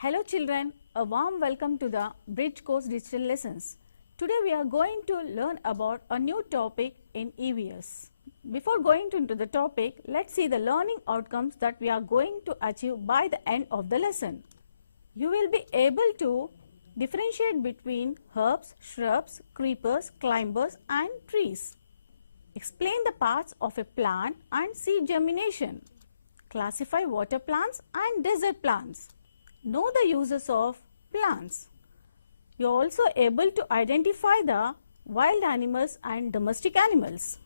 Hello children, a warm welcome to the Bridge Course Digital Lessons. Today we are going to learn about a new topic in EVS. Before going into the topic, let's see the learning outcomes that we are going to achieve by the end of the lesson. You will be able to differentiate between herbs, shrubs, creepers, climbers and trees. Explain the parts of a plant and seed germination. Classify water plants and desert plants. Know the uses of plants. You are also able to identify the wild animals and domestic animals.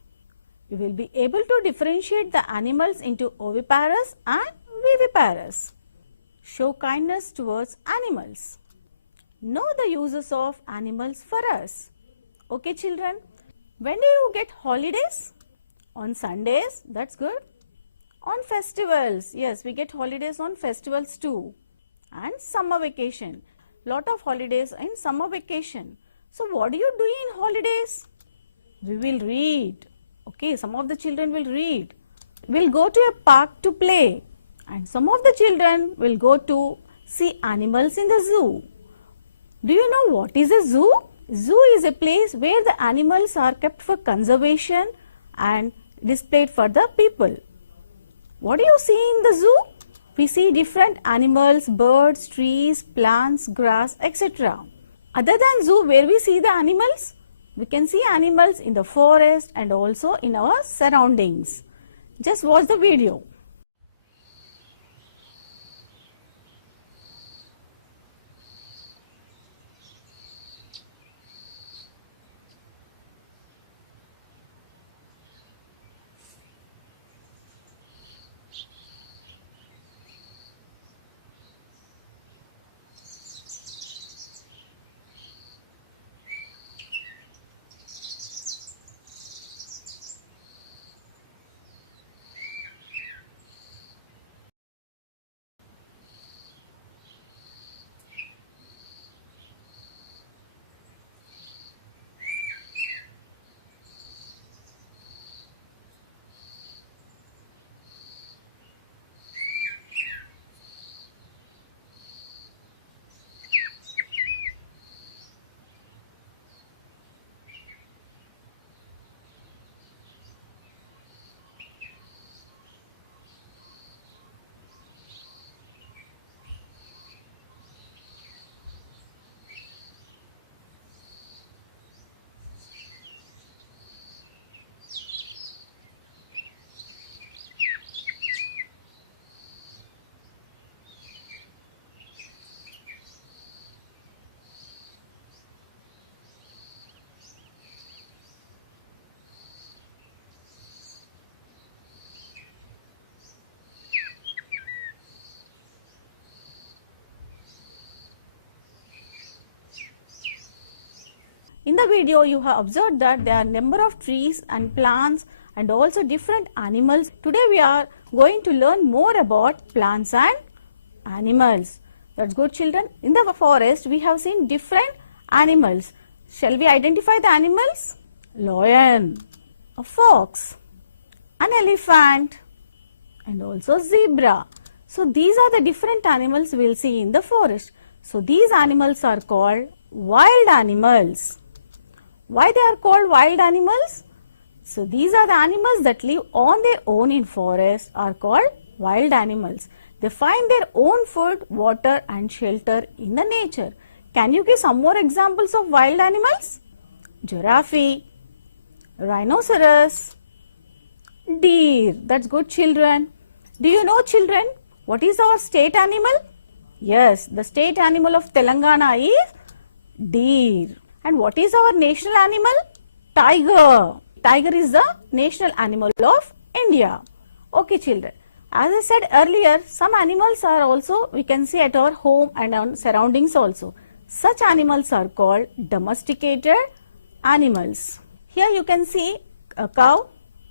You will be able to differentiate the animals into oviparous and viviparous. Show kindness towards animals. Know the uses of animals for us. Okay children, when do you get holidays? On Sundays, that's good. On festivals, yes, we get holidays on festivals too. And summer vacation, lot of holidays in summer vacation. So what do you do in holidays? We will read. Okay, some of the children will read. We'll go to a park to play, and some of the children will go to see animals in the zoo. Do you know what is a zoo? Zoo is a place where the animals are kept for conservation and displayed for the people. What do you see in the zoo? We see different animals, birds, trees, plants, grass, etc. Other than zoo, where we see the animals? We can see animals in the forest and also in our surroundings. Just watch the video. In the video, you have observed that there are number of trees and plants and also different animals. Today, we are going to learn more about plants and animals. That's good children. In the forest, we have seen different animals. Shall we identify the animals? Lion, a fox, an elephant and also zebra. So, these are the different animals we will see in the forest. So, these animals are called wild animals. Why they are called wild animals? So these are the animals that live on their own in forest are called wild animals. They find their own food, water and shelter in the nature. Can you give some more examples of wild animals? Giraffe, rhinoceros, deer. That's good children. Do you know children, what is our state animal? Yes, the state animal of Telangana is deer. And what is our national animal? Tiger. Tiger is the national animal of India. Okay children, as I said earlier, some animals are also we can see at our home and our surroundings also. Such animals are called domesticated animals. Here you can see a cow,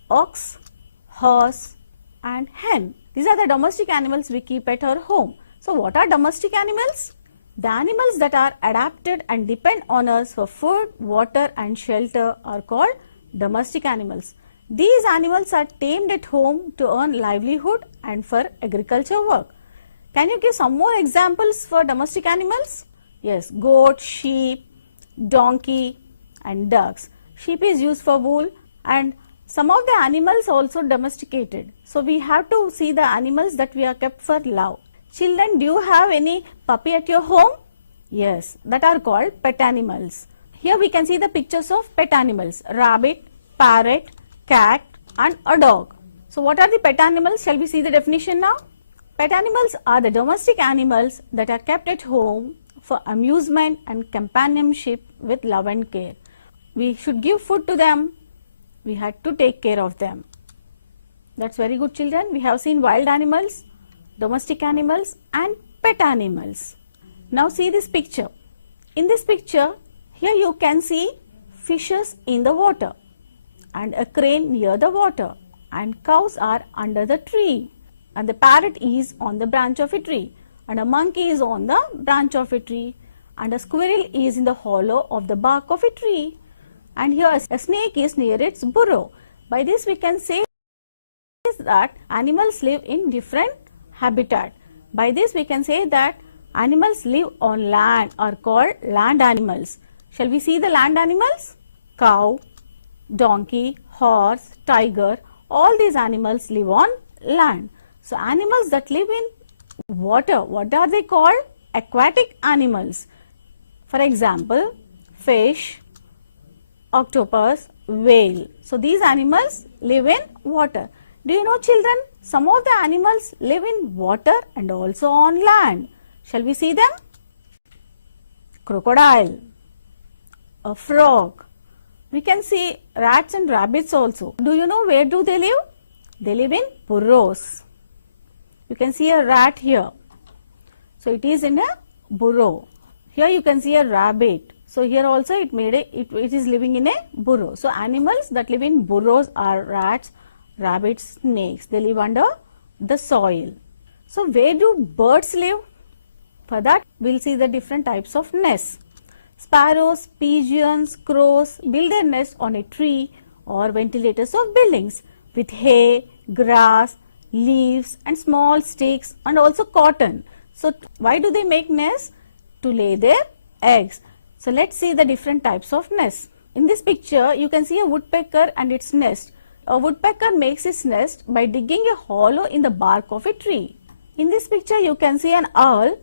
ox, horse and hen. These are the domestic animals we keep at our home. So what are domestic animals? The animals that are adapted and depend on us for food, water and shelter are called domestic animals. These animals are tamed at home to earn livelihood and for agriculture work. Can you give some more examples for domestic animals? Yes, goat, sheep, donkey and ducks. Sheep is used for wool and some of the animals also domesticated. So we have to see the animals that we are kept for love. Children, do you have any puppy at your home? Yes, that are called pet animals. Here we can see the pictures of pet animals, rabbit, parrot, cat and a dog. So what are the pet animals? Shall we see the definition now? Pet animals are the domestic animals that are kept at home for amusement and companionship with love and care. We should give food to them. We had to take care of them. That's very good, children. We have seen wild animals, domestic animals and pet animals. Now see this picture. In this picture, here you can see fishes in the water and a crane near the water and cows are under the tree and the parrot is on the branch of a tree and a monkey is on the branch of a tree and a squirrel is in the hollow of the bark of a tree and here a snake is near its burrow. By this we can say that animals live in different habitat. By this we can say that animals live on land are called land animals. Shall we see the land animals? Cow, donkey, horse, tiger, all these animals live on land. So animals that live in water, what are they called? Aquatic animals. For example, fish, octopus, whale. So these animals live in water. Do you know, children, some of the animals live in water and also on land. Shall we see them? Crocodile, a frog. We can see rats and rabbits also. Do you know where do they live? They live in burrows. You can see a rat here. So it is in a burrow. Here you can see a rabbit. So here also it is living in a burrow. So animals that live in burrows are rats, rabbits, snakes. They live under the soil. So where do birds live? For that we will see the different types of nests. Sparrows, pigeons, crows build their nest on a tree or ventilators of buildings with hay, grass, leaves and small sticks and also cotton. So why do they make nests? To lay their eggs. So let's see the different types of nests. In this picture you can see a woodpecker and its nest. A woodpecker makes its nest by digging a hollow in the bark of a tree. In this picture you can see an owl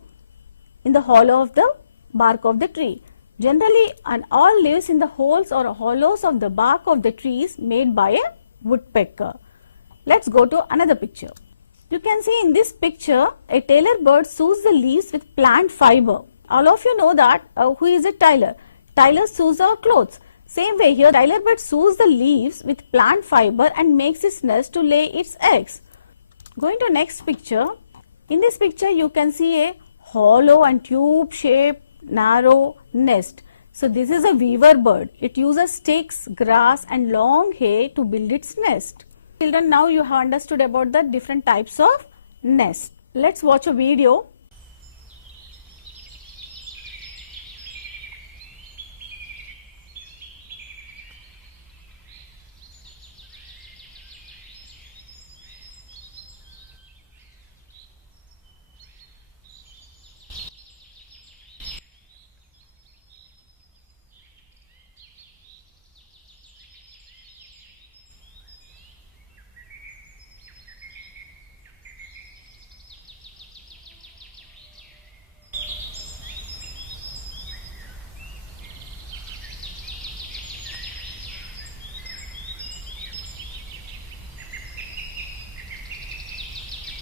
in the hollow of the bark of the tree. Generally, an owl lives in the holes or hollows of the bark of the trees made by a woodpecker. Let's go to another picture. You can see in this picture, a tailor bird sews the leaves with plant fiber. All of you know that who is a tailor? Tailor sews our clothes. Same way here, tailor bird sews the leaves with plant fiber and makes its nest to lay its eggs. Going to next picture. In this picture, you can see a hollow and tube-shaped narrow nest. So this is a weaver bird. It uses sticks, grass and long hay to build its nest. Children, now you have understood about the different types of nest. Let's watch a video.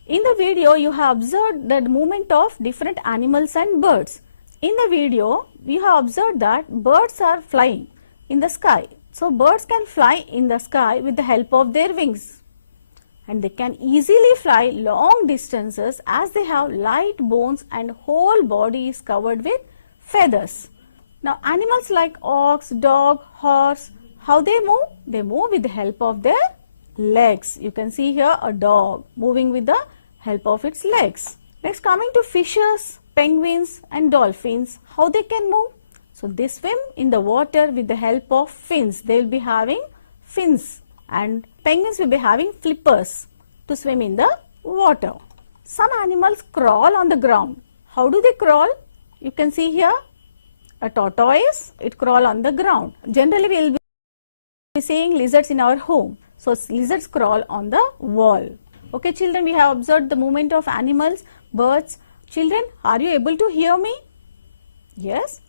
In the video, you have observed the movement of different animals and birds. In the video, we have observed that birds are flying in the sky. So birds can fly in the sky with the help of their wings. And they can easily fly long distances as they have light bones and whole body is covered with feathers. Now animals like ox, dog, horse, how they move? They move with the help of their legs. You can see here a dog moving with the help of its legs. Next, coming to fishes, penguins and dolphins, how they can move? So they swim in the water with the help of fins. They will be having fins, and penguins will be having flippers to swim in the water. Some animals crawl on the ground. How do they crawl? You can see here a tortoise, it crawl on the ground. Generally we will be seeing lizards in our home. So lizards crawl on the wall. Okay children, we have observed the movement of animals, birds. Children, are you able to hear me? Yes,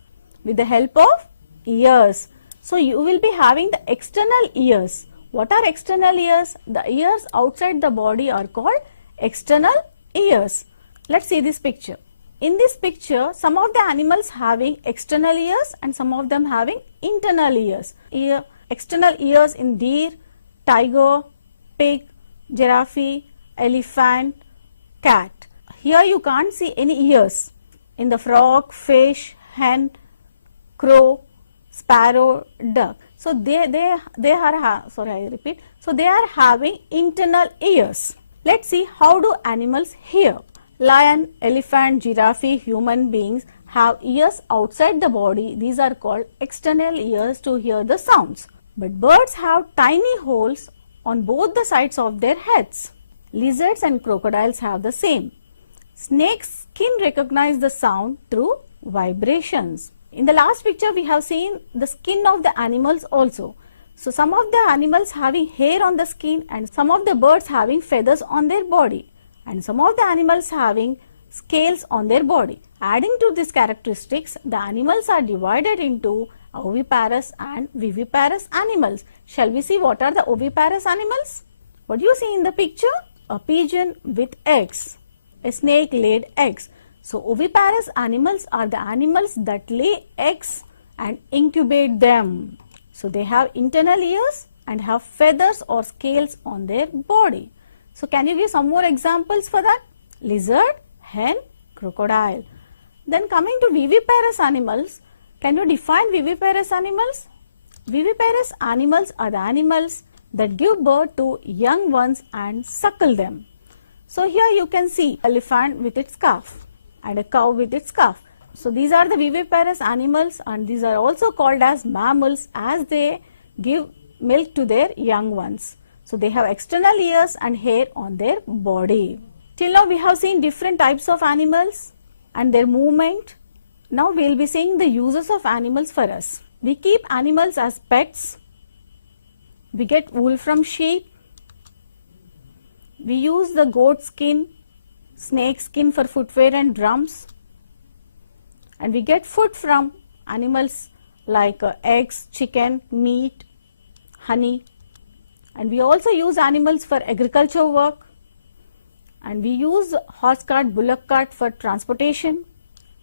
with the help of ears. So you will be having the external ears. What are external ears? The ears outside the body are called external ears. Let's see this picture. In this picture, some of the animals having external ears and some of them having internal ears. External ears in deer, tiger, pig, giraffe, elephant, cat. Here you can't see any ears in the frog, fish, hen, crow, sparrow, duck. So they are having internal ears. Let's see how do animals hear. Lion, elephant, giraffe, human beings have ears outside the body. These are called external ears to hear the sounds. But birds have tiny holes on both the sides of their heads. Lizards and crocodiles have the same. Snakes' skin recognize the sound through vibrations. In the last picture, we have seen the skin of the animals also. So some of the animals having hair on the skin and some of the birds having feathers on their body and some of the animals having scales on their body. Adding to these characteristics, the animals are divided into oviparous and viviparous animals. Shall we see what are the oviparous animals? What do you see in the picture? A pigeon with eggs. A snake laid eggs. So oviparous animals are the animals that lay eggs and incubate them. So they have internal ears and have feathers or scales on their body. So can you give some more examples for that? Lizard, hen, crocodile. Then coming to viviparous animals, can you define viviparous animals? Viviparous animals are the animals that give birth to young ones and suckle them. So here you can see elephant with its calf and a cow with its calf. So these are the viviparous animals and these are also called as mammals as they give milk to their young ones. So they have external ears and hair on their body. Till now we have seen different types of animals and their movement. Now we will be seeing the uses of animals for us. We keep animals as pets. We get wool from sheep. We use the goat skin, snake skin for footwear and drums. And we get food from animals like eggs, chicken, meat, honey. And we also use animals for agriculture work. And we use horse cart, bullock cart for transportation.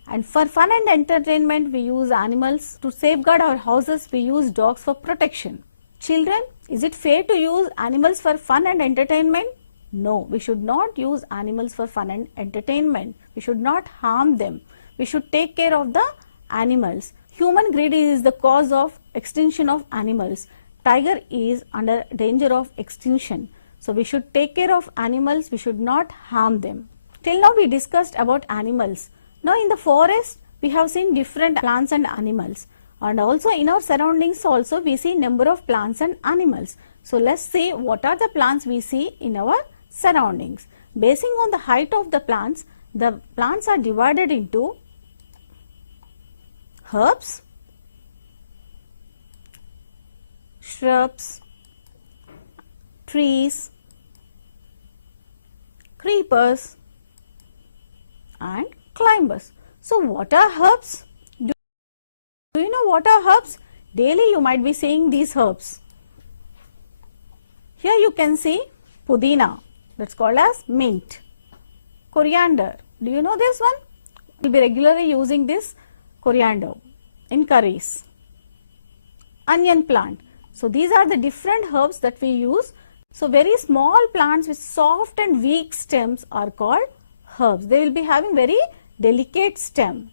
And for fun and entertainment, we use animals. To safeguard our houses, we use dogs for protection. Children, is it fair to use animals for fun and entertainment? No, we should not use animals for fun and entertainment. We should not harm them. We should take care of the animals. Human greed is the cause of extinction of animals. Tiger is under danger of extinction. So we should take care of animals. We should not harm them. Till now we discussed about animals. Now in the forest, we have seen different plants and animals. And also in our surroundings also we see number of plants and animals. So let's see what are the plants we see in our surroundings. Basing on the height of the plants are divided into herbs, shrubs, trees, creepers and climbers. So what are herbs? Do you know what are herbs? Daily you might be seeing these herbs. Here you can see pudina, that's called as mint. Coriander, do you know this one? We will be regularly using this coriander in curries. Onion plant. So these are the different herbs that we use. So very small plants with soft and weak stems are called herbs. They will be having very delicate stem.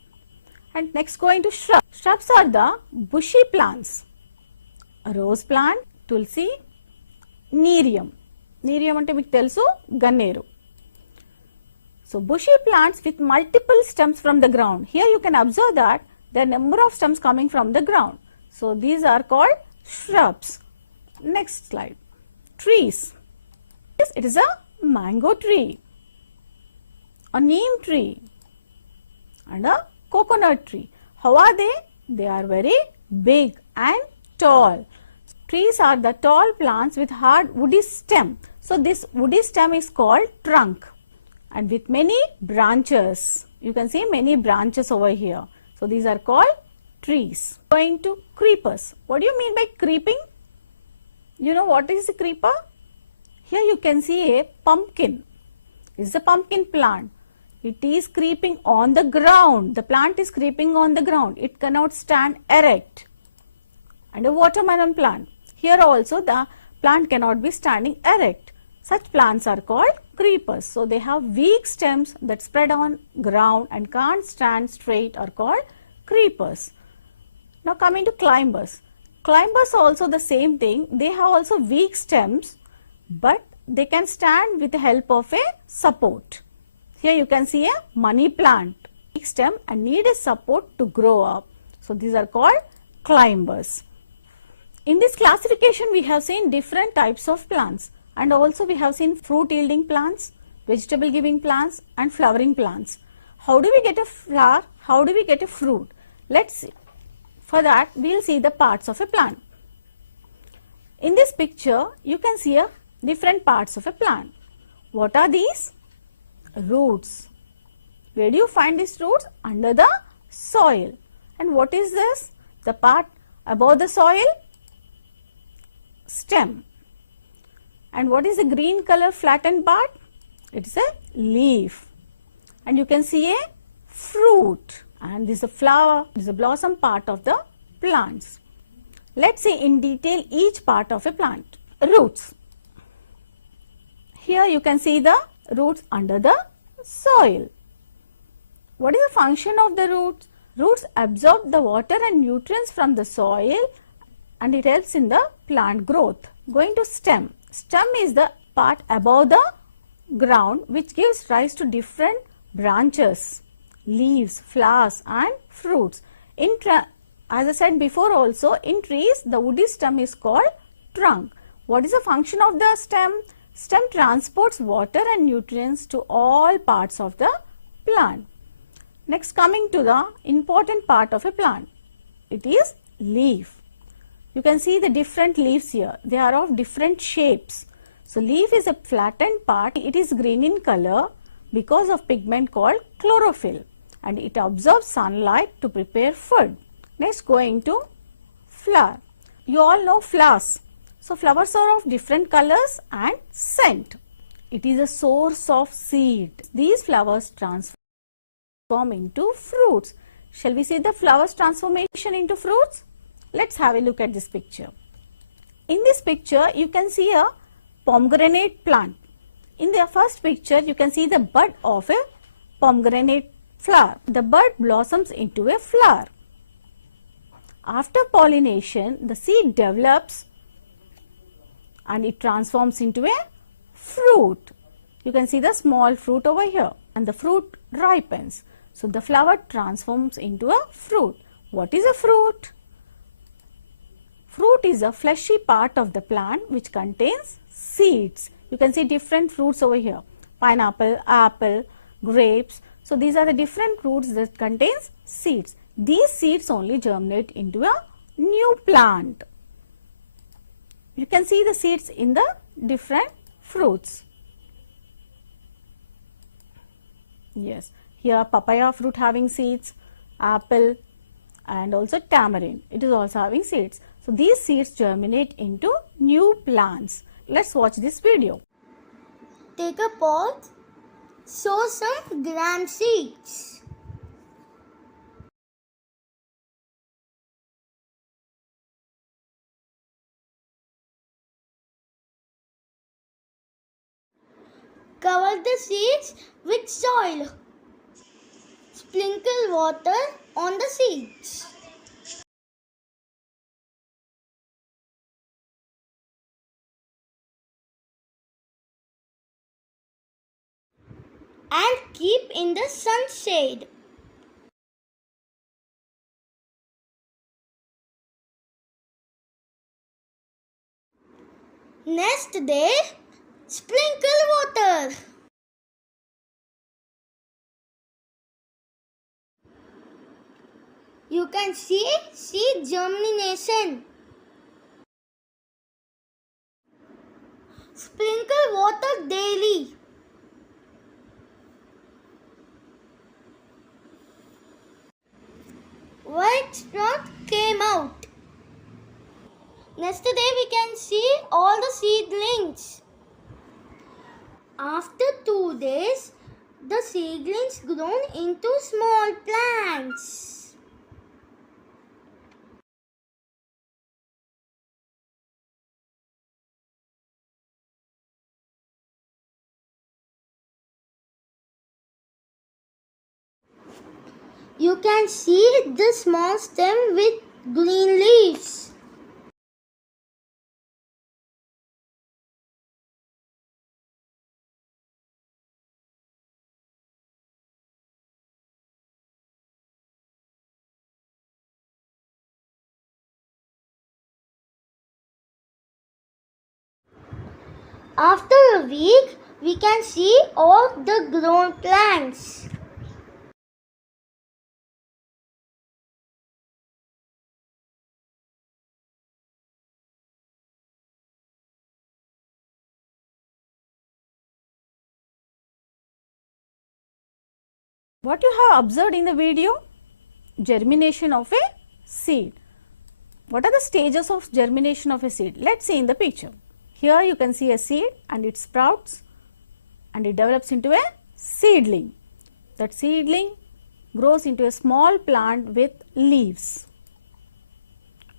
And next going to shrubs. Shrubs are the bushy plants. A rose plant, tulsi, neerium. Neerium ante meeku telusu ganneru. So bushy plants with multiple stems from the ground. Here you can observe that there are number of stems coming from the ground. So these are called shrubs. Next slide. Trees. Yes, it is a mango tree. A neem tree and a coconut tree. How are they? They are very big and tall. Trees are the tall plants with hard woody stem. So this woody stem is called trunk and with many branches. You can see many branches over here. So these are called trees. Going to creepers. What do you mean by creeping? You know what is a creeper? Here you can see a pumpkin. This is a pumpkin plant. It is creeping on the ground. The plant is creeping on the ground. It cannot stand erect. And a watermelon plant. Here also the plant cannot be standing erect. Such plants are called creepers. So they have weak stems that spread on ground and can't stand straight are called creepers. Now coming to climbers. Climbers are also the same thing. They have also weak stems, but they can stand with the help of a support. Here you can see a money plant, weak stem and need a support to grow up. So these are called climbers. In this classification we have seen different types of plants and also we have seen fruit yielding plants, vegetable giving plants and flowering plants. How do we get a flower? How do we get a fruit? Let's see. For that we will see the parts of a plant. In this picture you can see different parts of a plant. What are these? Roots. Where do you find these roots? Under the soil. And what is this? The part above the soil? Stem. And what is the green color flattened part? It is a leaf. And you can see a fruit. And this is a flower, this is a blossom part of the plants. Let's see in detail each part of a plant. Roots. Here you can see the roots under the soil. What is the function of the roots? Roots absorb the water and nutrients from the soil and it helps in the plant growth. Going to stem. Stem is the part above the ground which gives rise to different branches, leaves, flowers and fruits. As I said before also, in trees the woody stem is called trunk. What is the function of the stem? Stem transports water and nutrients to all parts of the plant. Next, coming to the important part of a plant, it is leaf. You can see the different leaves here. They are of different shapes. So leaf is a flattened part. It is green in color because of pigment called chlorophyll and it absorbs sunlight to prepare food. Next, going to flower. You all know flowers. So flowers are of different colors and scent. It is a source of seed. These flowers transform into fruits. Shall we see the flowers transformation into fruits? Let's have a look at this picture. In this picture, you can see a pomegranate plant. In the first picture, you can see the bud of a pomegranate flower. The bud blossoms into a flower. After pollination, the seed develops and it transforms into a fruit. You can see the small fruit over here and the fruit ripens. So the flower transforms into a fruit. What is a fruit? Fruit is a fleshy part of the plant which contains seeds. You can see different fruits over here. Pineapple, apple, grapes. So these are the different fruits that contains seeds. These seeds only germinate into a new plant. You can see the seeds in the different fruits. Yes, here papaya fruit having seeds, apple and also tamarind. It is also having seeds. So these seeds germinate into new plants. Let's watch this video. Take a pot, sow some gram seeds. Cover the seeds with soil. Sprinkle water on the seeds. And keep in the sunshade. Next day, sprinkle water. You can see seed germination. Sprinkle water daily. White sprout came out. Next day we can see all the seedlings. After 2 days, the seedlings grown into small plants. You can see the small stem with green leaves. After a week, we can see all the grown plants. What you have observed in the video? Germination of a seed. What are the stages of germination of a seed? Let's see in the picture. Here you can see a seed and it sprouts and it develops into a seedling. That seedling grows into a small plant with leaves.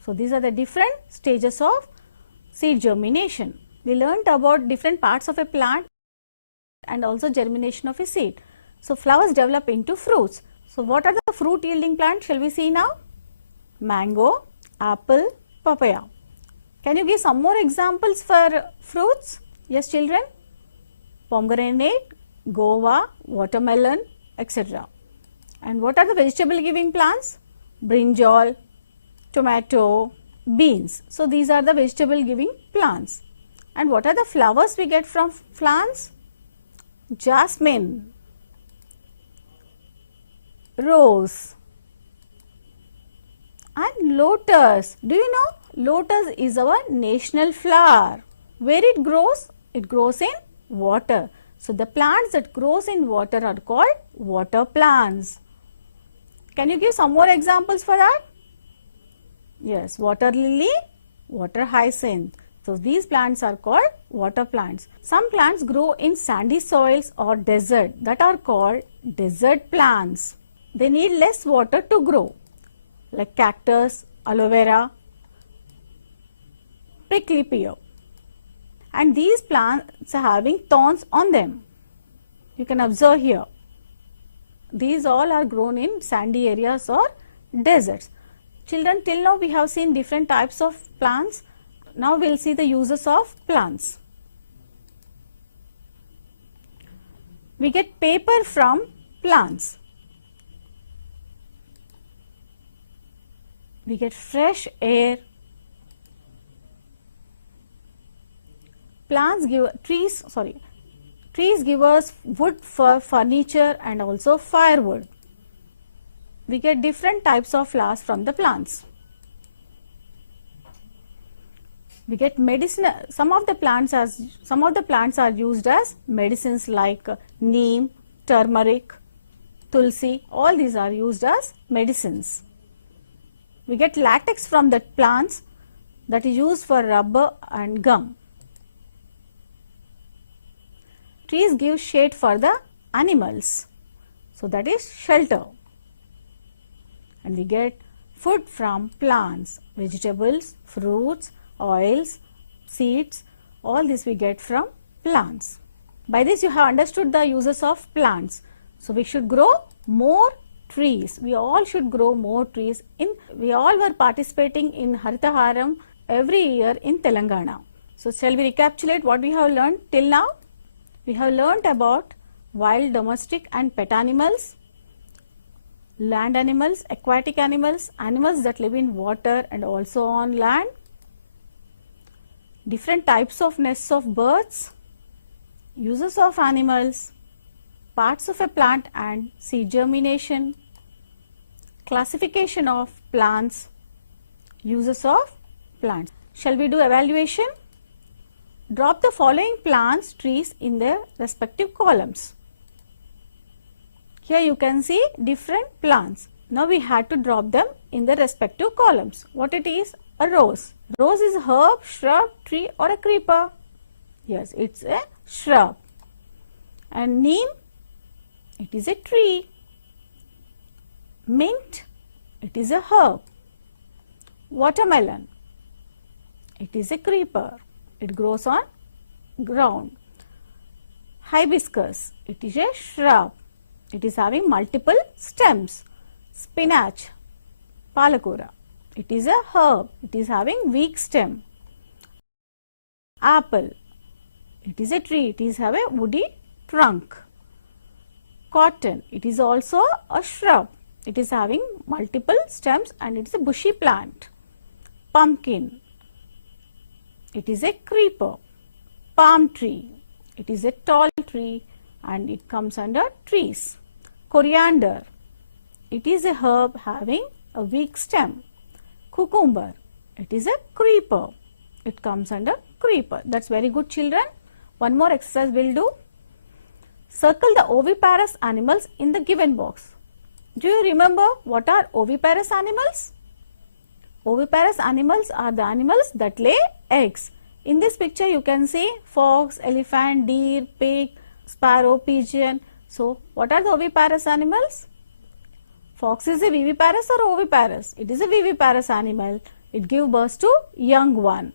So, these are the different stages of seed germination. We learnt about different parts of a plant and also germination of a seed. So, flowers develop into fruits. So, what are the fruit yielding plants shall we see now? Mango, apple, papaya. Can you give some more examples for fruits? Yes, children? Pomegranate, guava, watermelon, etc. And what are the vegetable giving plants? Brinjal, tomato, beans. So, these are the vegetable giving plants. And what are the flowers we get from plants? Jasmine, rose and lotus. Do you know lotus is our national flower? Where it grows? It grows in water. So, the plants that grows in water are called water plants. Can you give some more examples for that? Yes, water lily, water hyacinth. So, these plants are called water plants. Some plants grow in sandy soils or desert, that are called desert plants. They need less water to grow, like cactus, aloe vera, prickly pear. And these plants are having thorns on them. You can observe here. These all are grown in sandy areas or deserts. Children, till now we have seen different types of plants. Now we will see the uses of plants. We get paper from plants. We get fresh air. Trees give us wood for furniture and also firewood. We get different types of flowers from the plants. We get medicine. Some of the plants are used as medicines like neem, turmeric, tulsi. All these are used as medicines. We get latex from the plants, that is used for rubber and gum. Trees give shade for the animals, so that is shelter. And we get food from plants, vegetables, fruits, oils, seeds, all this we get from plants. By this you have understood the uses of plants. So, we should grow more trees. We all should grow more trees. We all were participating in Haritaharam every year in Telangana. So, shall we recapitulate what we have learned till now? We have learnt about wild, domestic and pet animals, land animals, aquatic animals, animals that live in water and also on land, different types of nests of birds, uses of animals, parts of a plant and seed germination, classification of plants, uses of plants. Shall we do evaluation? Drop the following plants, trees in their respective columns. Here you can see different plants. Now we had to drop them in the respective columns. What it is? A rose. Rose is a herb, shrub, tree or a creeper? Yes, it's a shrub. And neem, it is a tree. Mint, it is a herb. Watermelon, it is a creeper. It grows on ground. Hibiscus, it is a shrub. It is having multiple stems. Spinach, palakura, it is a herb. It is having weak stem. Apple, it is a tree. It is have a woody trunk. Cotton, it is also a shrub. It is having multiple stems and it is a bushy plant. Pumpkin, it is a creeper. Palm tree, it is a tall tree and it comes under trees. Coriander, it is a herb having a weak stem. Cucumber, it is a creeper. It comes under creeper. That's very good, children. One more exercise we'll do. Circle the oviparous animals in the given box. Do you remember what are oviparous animals? Oviparous animals are the animals that lay eggs. In this picture you can see fox, elephant, deer, pig, sparrow, pigeon. So what are the oviparous animals? Fox is a viviparous or oviparous? It is a viviparous animal. It gives birth to young one.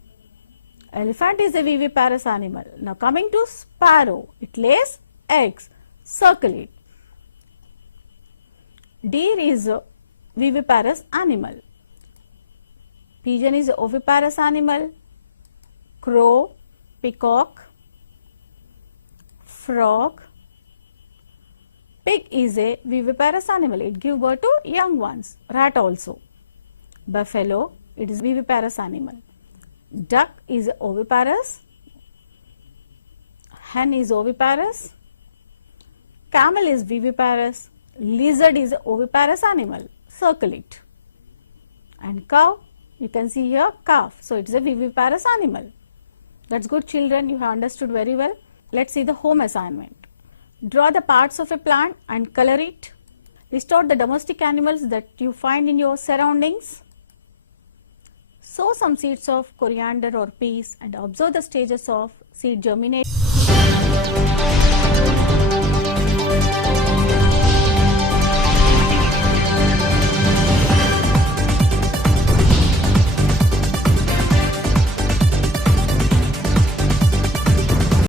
Elephant is a viviparous animal. Now coming to sparrow, it lays eggs. Circle it. Deer is a viviparous animal. Pigeon is an oviparous animal. Crow, peacock, frog. Pig is a viviparous animal. It gives birth to young ones. Rat also. Buffalo, it is viviparous animal. Duck is oviparous. Hen is oviparous. Camel is viviparous. Lizard is an oviparous animal. Circle it. And cow, you can see here calf. So it is a viviparous animal. That's good, children. You have understood very well. Let's see the home assignment. Draw the parts of a plant and color it. List out the domestic animals that you find in your surroundings. Sow some seeds of coriander or peas and observe the stages of seed germination.